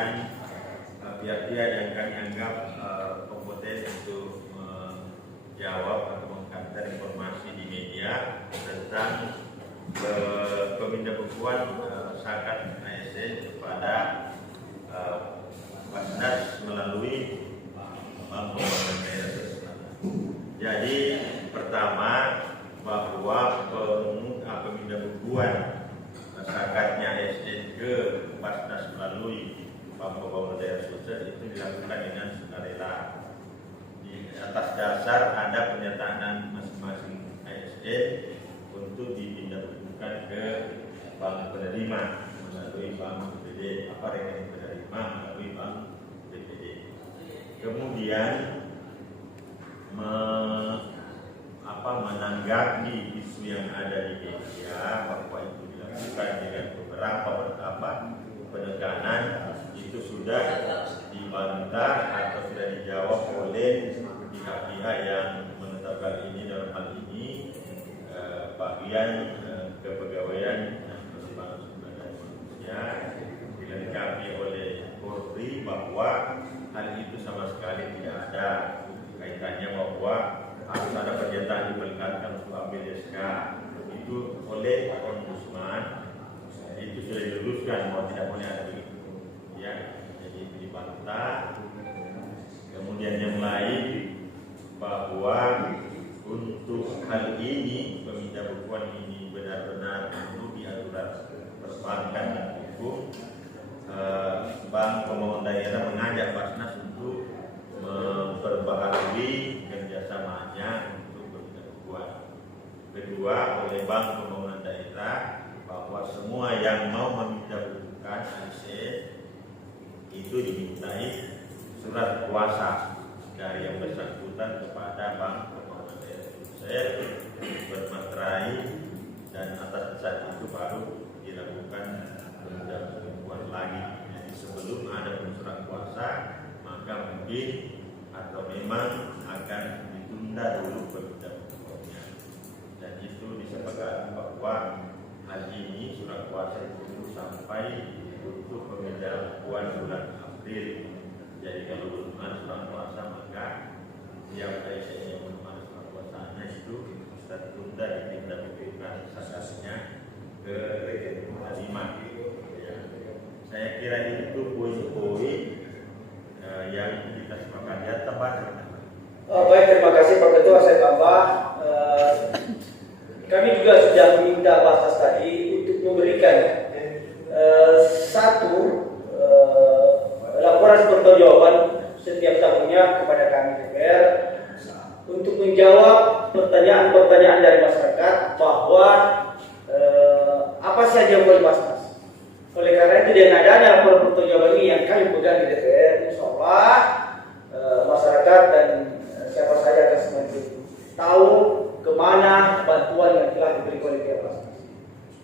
kemudian pihak-pihak yang kami anggap kompeten untuk menjawab atau mengkaitkan informasi di media tentang pemindahan zakat ASN kepada Basnas melalui Bank Pembangunan Daerah Sulawesi. Jadi pertama bahwa pemindahan zakatnya ASN ke Basnas melalui Bank Pembangunan Daerah Sulawesi itu dilakukan dengan sukarela. Di atas dasar ada pernyataan masing-masing ASN untuk dipindahkan ke bank penerima melalui bank BPD, rekening penerima melalui bank BPD. Kemudian menanggapi isu yang ada di media bahwa itu dilakukan dengan beberapa penekanan, itu sudah dibantah atau sudah dijawab oleh pihak-pihak yang menetapkan ini. Dalam hal ini bagian kepegawaian persimpangan sumber daya manusia dilengkapi oleh Polri bahwa hal itu sama sekali tidak ada kaitannya bahwa harus ada pernyataan diperlihatkan untuk ambil SK itu oleh Ombudsman. Itu sudah diluruskan bahwa tidak boleh ada begitu ya, jadi dibantah. Kemudian yang lain bahwa untuk hal ini pemindahan ini benar-benar perlu diatur perbankan dan hukum. Bank Pembangunan Daerah mengajak Basnas untuk memperbaharui kerjasamanya untuk pemindahan. Kedua, oleh Bank Pembangunan Daerah bahwa semua yang mau memindahkan ASN itu dimintai surat kuasa dari yang bersangkutan kepada Bank Pembangunan Daerah Sulawesi bermaterai, dan atas dasar itu baru dilakukan pemindahan lagi. Jadi sebelum ada surat kuasa maka mungkin atau memang akan ditunda dulu pemindahannya, dan itu disepakati bahwa hal ini surat kuasa itu sampai untuk pemindahan bulan April. Jadi kalau belum ada surat kuasa maka yang ASN yang belum ada surat kuasanya itu tertunda dipindahkan zakatnya ke rekening penerima. Saya kira itu poin-poin yang kita sepakati. Ya, tambah. Baik, terima kasih Pak Ketua. Saya tambah. Kami juga sudah meminta Basnas tadi untuk memberikan satu laporan pertanggungjawaban setiap tahunnya kepada kami DPR untuk menjawab pertanyaan-pertanyaan dari masyarakat bahwa apa saja yang boleh Basnas. Oleh karena itu dengan adanya laporan pertanggungjawaban ini yang kami pegang di DPR, insya Allah masyarakat dan siapa saja akan semakin tahu kemana bantuan yang telah diberikan oleh pihak Basnas.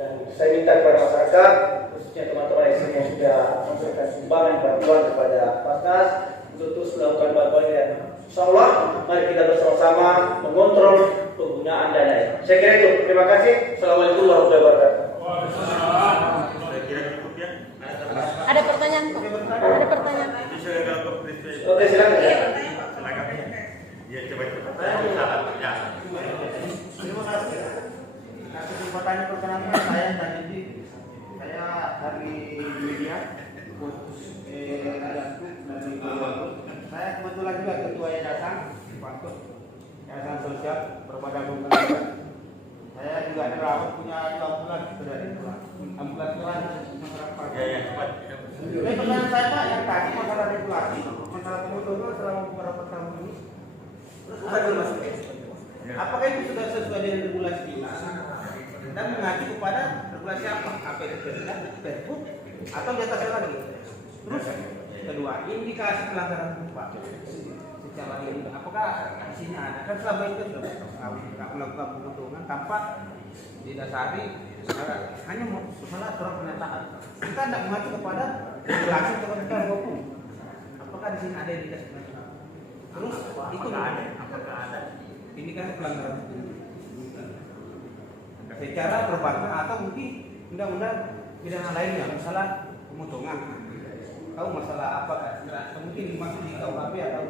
Dan saya minta kepada masyarakat, khususnya teman-teman yang sudah memberikan sumbangan bantuan kepada Basnas untuk terus melakukan bantuan, dan insya Allah mari kita bersama-sama mengontrol penggunaan dana ini. Saya kira itu. Terima kasih. Assalamualaikum warahmatullahi wabarakatuh. Ada pertanyaan Pak? Ada pertanyaan? Oke, silakan. Ya, coba. Ya. Terima kasih. Pertanyaan pertama saya tadi, saya dari media saya kebetulan juga ketua yayasan yayasan sosial berbadan pemerintah. Saya juga nerawat punya ambulan sudah ambulan masyarakat. Ya, cepat. Pertanyaan saya Pak, yang tadi masalah regulasi, masalah pemotongan selama beberapa tahun ini. Apakah itu sudah sesuai dengan regulasi kita dan mengacu kepada regulasi apa? APD Perpuk atau di atasnya lagi? Terus kedua, indikasi pelanggaran hukum Pak secara ini, apakah di sini ada? Kan selama ini sudah melakukan pemotongan tanpa didasari hanya masalah surat pernyataan. Kita tidak mengacu kepada regulasi kementerian hukum. Apakah di sini ada indikasi pelanggaran? Terus itu apakah ada indikasi pelanggaran hukum secara perbankan atau mungkin undang-undang pidana lainnya, misalnya pemotongan? tahu masalah apa kan? Mungkin dimaksud di KUHP atau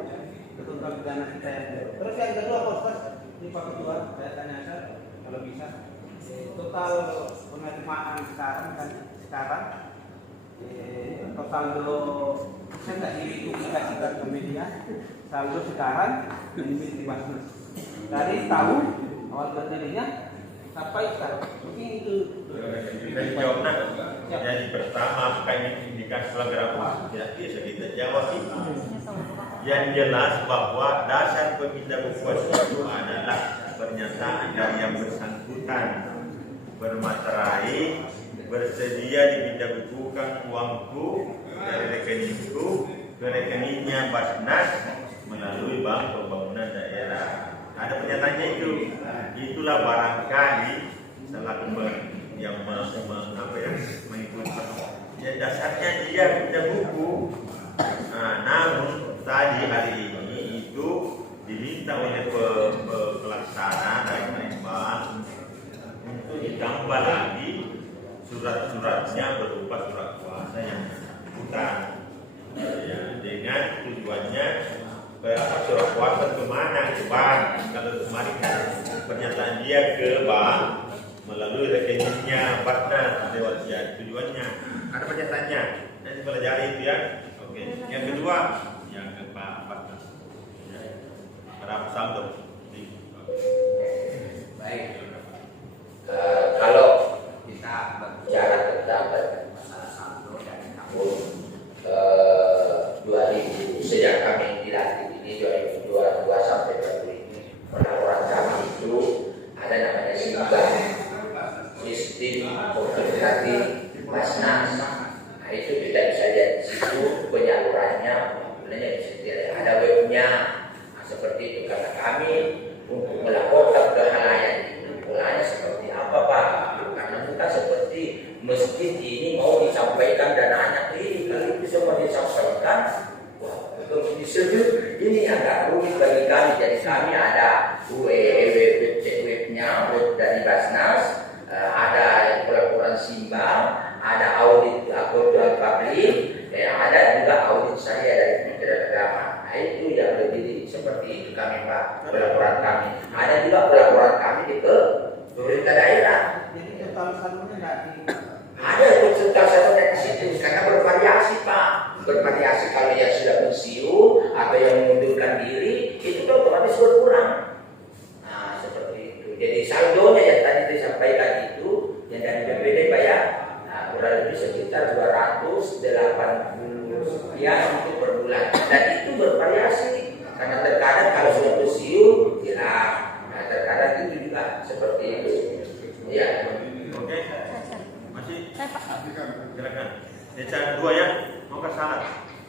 ketentuan pidana kita yang terus yang kedua Pak Ustaz, ini Pak Ketua, saya tanya kalau bisa total penerimaan sekarang atau saldo saya nggak dipublikasikan ke media, saldo sekarang dimiliki Basnas dari tahun awal berdirinya sampai sekarang. Mungkin itu. Jawabnya, jadi pertama apakah indikasi pelanggaran tidak bisa kita jawab itu. Yang jelas bahwa dasar peminta buku kuasa itu adalah pernyataan dari yang bersangkutan bermaterai bersedia diminta bukukan uangku dari rekeningku ke rekeningnya Basnas melalui Bank Pembangunan Daerah. Ada pernyataannya itu. Itulah barangkali selaku yang mengikuti. Ya dasarnya dia minta buku. Namun tadi hari ini itu diminta oleh pelaksana dari bank untuk ditambah lagi surat-suratnya berupa surat kuasa yang bukan ya, dengan tujuannya surat kuasa kemana ke bank. Kalau kemarin pernyataan dia ke bank melalui rekeningnya Basnas lewat ya, tujuannya ada pernyataannya nanti pelajari itu ya. Oke. Yang kedua yang ke Pak Basnas ya. Berapa saldo? Baik. Kalau kita berbicara tentang masalah saldo dari tahun 2000 sejak kami dilantik ini 2022 sampai 2000 ini pelaporan kami itu ada namanya SIBA, Sistem Koordinasi Basnas. Nah itu tidak bisa lihat di situ penyalurannya, sebenarnya bisa dilihat ada webnya. Nah, seperti itu karena kami untuk melaporkan ke halayak itu polanya seperti apa Pak? Karena bukan seperti masjid ini mau disampaikan dananya kalau itu semua disampaikan, wah disebut ini agak rumit bagi kami. Jadi kami ada webnya dari Basnas, ada pelaporan simbang, ada audit akuntan publik, ada juga audit saya dari Kementerian Agama. Nah itu yang berdiri seperti itu kami Pak, pelaporan kami. Ada juga pelaporan kami di pemerintah daerah. Jadi total saldonya nggak di ada total saldonya di situ karena bervariasi Pak, bervariasi kalau yang sudah pensiun atau yang mengundurkan diri itu otomatis berkurang. Nah seperti itu. Jadi saldonya yang tadi disampaikan itu yang dari BPD Pak ya, nah, kurang lebih sekitar 280 sekian untuk per bulan. Dan itu bervariasi karena terkadang kalau sudah pensiun hilang, nah, terkadang itu juga seperti itu. Ya. Oke. Masih Saya Pak. silakan. Cara dua ya, mau ke salah.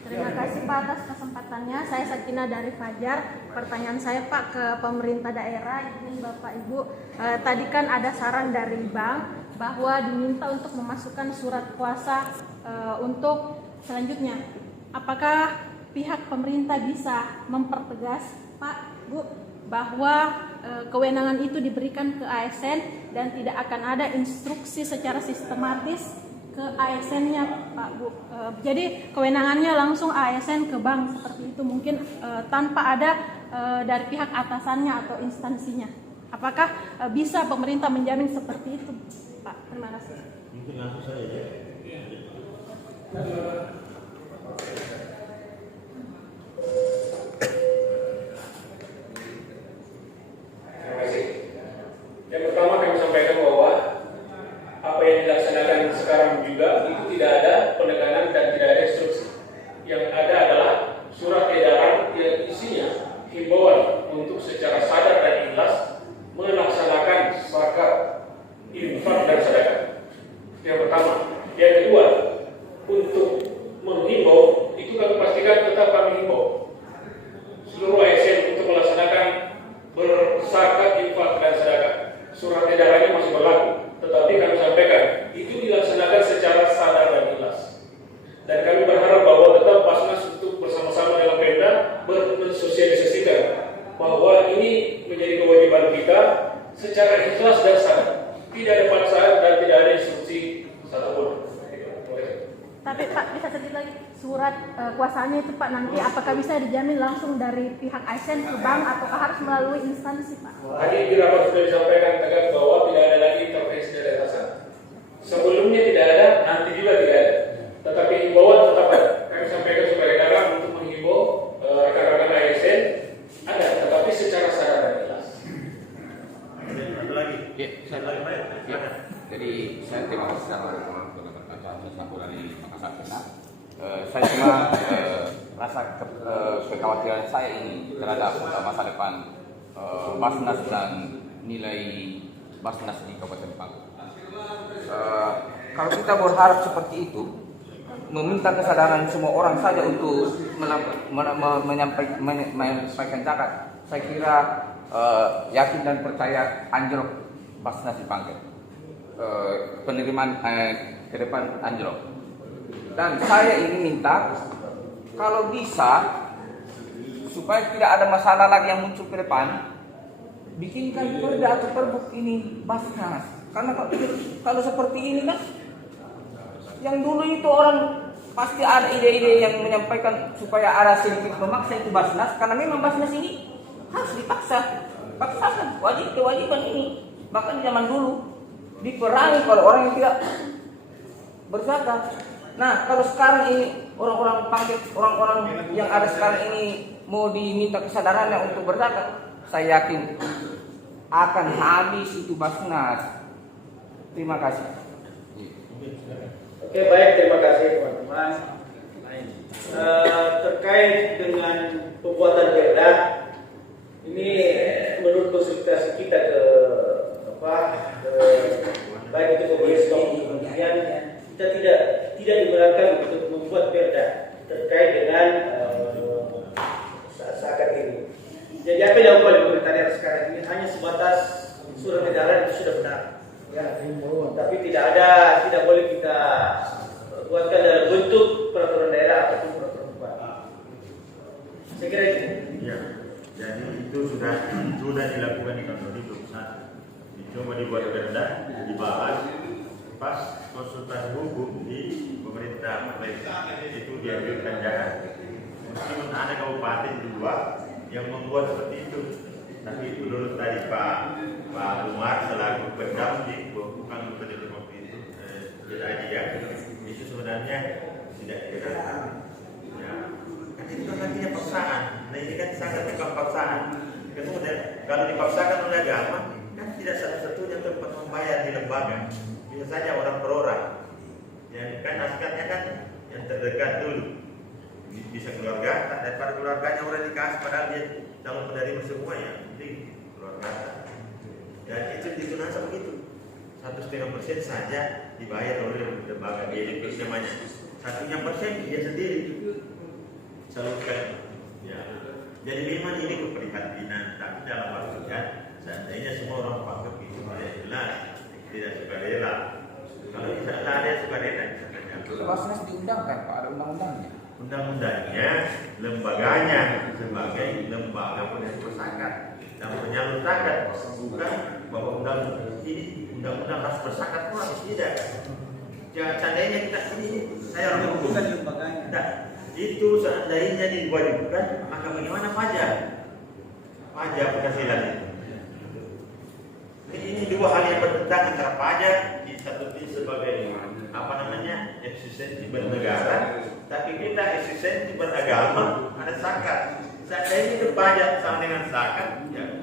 Terima kasih Pak atas kesempatannya. Saya Sakina dari Fajar. Pertanyaan saya Pak ke pemerintah daerah, ini Bapak Ibu. Tadi kan ada saran dari bank bahwa diminta untuk memasukkan surat kuasa untuk selanjutnya. Apakah pihak pemerintah bisa mempertegas Pak, Bu, bahwa kewenangan itu diberikan ke ASN dan tidak akan ada instruksi secara sistematis ke ASN-nya Pak Bu. Jadi kewenangannya langsung ASN ke bank seperti itu mungkin tanpa ada dari pihak atasannya atau instansinya. Apakah bisa pemerintah menjamin seperti itu Pak? Terima kasih. Mungkin langsung saja ya. Terima kasih. Yang pertama kami sampaikan bahwa apa yang dilaksanakan sekarang juga itu tidak ada penekanan dan tidak ada instruksi. Yang ada adalah surat edaran yang isinya himbauan untuk secara sadar dan ikhlas melaksanakan zakat, infak dan sedekah. Yang pertama. Yang kedua, untuk menghimbau itu kami pastikan tetap kami himbau seluruh ASN untuk melaksanakan berzakat, infak dan sedekah. Surat edarannya masih berlaku, tetapi kami sampaikan itu dilaksanakan secara sadar dan ikhlas. Dan kami berharap bahwa tetap Basnas untuk bersama-sama dengan Pemda mensosialisasikan bahwa ini menjadi kewajiban kita secara ikhlas dan sadar. Tidak ada paksaan dan tidak ada instruksi satupun. Tapi Pak bisa sedikit lagi surat kuasanya itu Pak nanti apakah bisa dijamin langsung dari pihak ASN ke bank ataukah harus melalui instansi Pak? Tadi di rapat sudah disampaikan tegas bahwa tidak ada lagi intervensi dari atasan. Sebelumnya tidak ada, nanti juga tidak ada. Tetapi himbauan tetap ada. Kami sampaikan supaya rekan-rekan untuk menghimbau rekan-rekan ASN ada, tetapi secara sadar dan jelas. Ada lagi? Ya, Ada lagi Pak? ya. Jadi saya terima kasih telah berkata satu dari Makassar Kena. Saya cuma rasa kekhawatiran saya ini terhadap masa depan Basnas dan nilai Basnas di Kabupaten Pangkep. Kalau kita berharap seperti itu, meminta kesadaran semua orang saja untuk menyampaikan zakat, saya kira yakin dan percaya anjlok Basnas di Pangkep. Penerimaan ke depan anjlok. Dan saya ingin minta kalau bisa supaya tidak ada masalah lagi yang muncul ke depan, bikinkan perda atau perbuk ini Basnas. Karena kalau seperti ini kan yang dulu itu orang pasti ada ide-ide yang menyampaikan supaya ada sedikit memaksa itu Basnas, karena memang Basnas ini harus paksakan kewajiban ini. Bahkan zaman dulu diperangi kalau orang yang tidak berzakat. Nah, kalau sekarang ini orang-orang Pangkep, orang-orang yang ada sekarang ini mau diminta kesadarannya untuk berzakat, saya yakin akan habis itu Basnas. Terima kasih. Oke, baik, terima kasih teman-teman. Terkait dengan pembuatan perda ini, menurut konsultasi kita ke baik itu Komisi kemudian kita tidak dibenarkan untuk membuat perda terkait dengan zakat ini. Jadi apa yang dilakukan oleh pemerintah sekarang ini hanya sebatas surat edaran itu sudah benar. Ya, tapi tidak boleh kita buatkan dalam bentuk peraturan daerah ataupun peraturan bupati. Saya kira itu. Ya, jadi itu sudah dilakukan di kantor di 21. Cuma dibuat perda, dibahas pas konsultasi hukum di pemerintah Malaysia itu dianjurkan jangan. Meskipun ada kabupaten juga yang membuat seperti itu, tapi menurut tadi Pak Umar selaku pendamping bukan pendamping waktu itu itu sebenarnya tidak dibenarkan. Ya, kan itu kan nantinya paksaan. Nah ini kan sangat tekan paksaan. Kemudian kalau dipaksakan oleh agama kan tidak satu-satunya tempat membayar di lembaga. Bisa saja orang per orang. Ya kan askatnya kan yang terdekat dulu. Bisa keluarga, daripada keluarganya orang dikasih padahal dia calon penerima semua ya, penting keluarga. Dan itu digunakan begitu. 1,5% saja dibayar oleh lembaga DDP namanya. 1% dia sendiri salurkan. Ya. Jadi memang ini keprihatinan, tapi dalam artinya seandainya semua orang Pangkep itu tidak jelas, tidak sukarela. Kalau tidak ada sukarela, Basnas diundangkan Pak, ada undang-undangnya. Undang-undangnya, lembaganya sebagai lembaga penyalur zakat dan penyalur zakat, bukan bahwa undang-undang harus berzakat pula, tidak. Jangan seandainya kita ini, saya orang hukum. Tidak. Itu seandainya diwajibkan, maka bagaimana pajak? Pajak penghasilan itu. Ini dua hal yang bertentangan antara pajak di satu sisi sebagai eksistensi bernegara, tapi kita eksistensi beragama ada zakat. Seandainya itu pajak sama dengan zakat, ya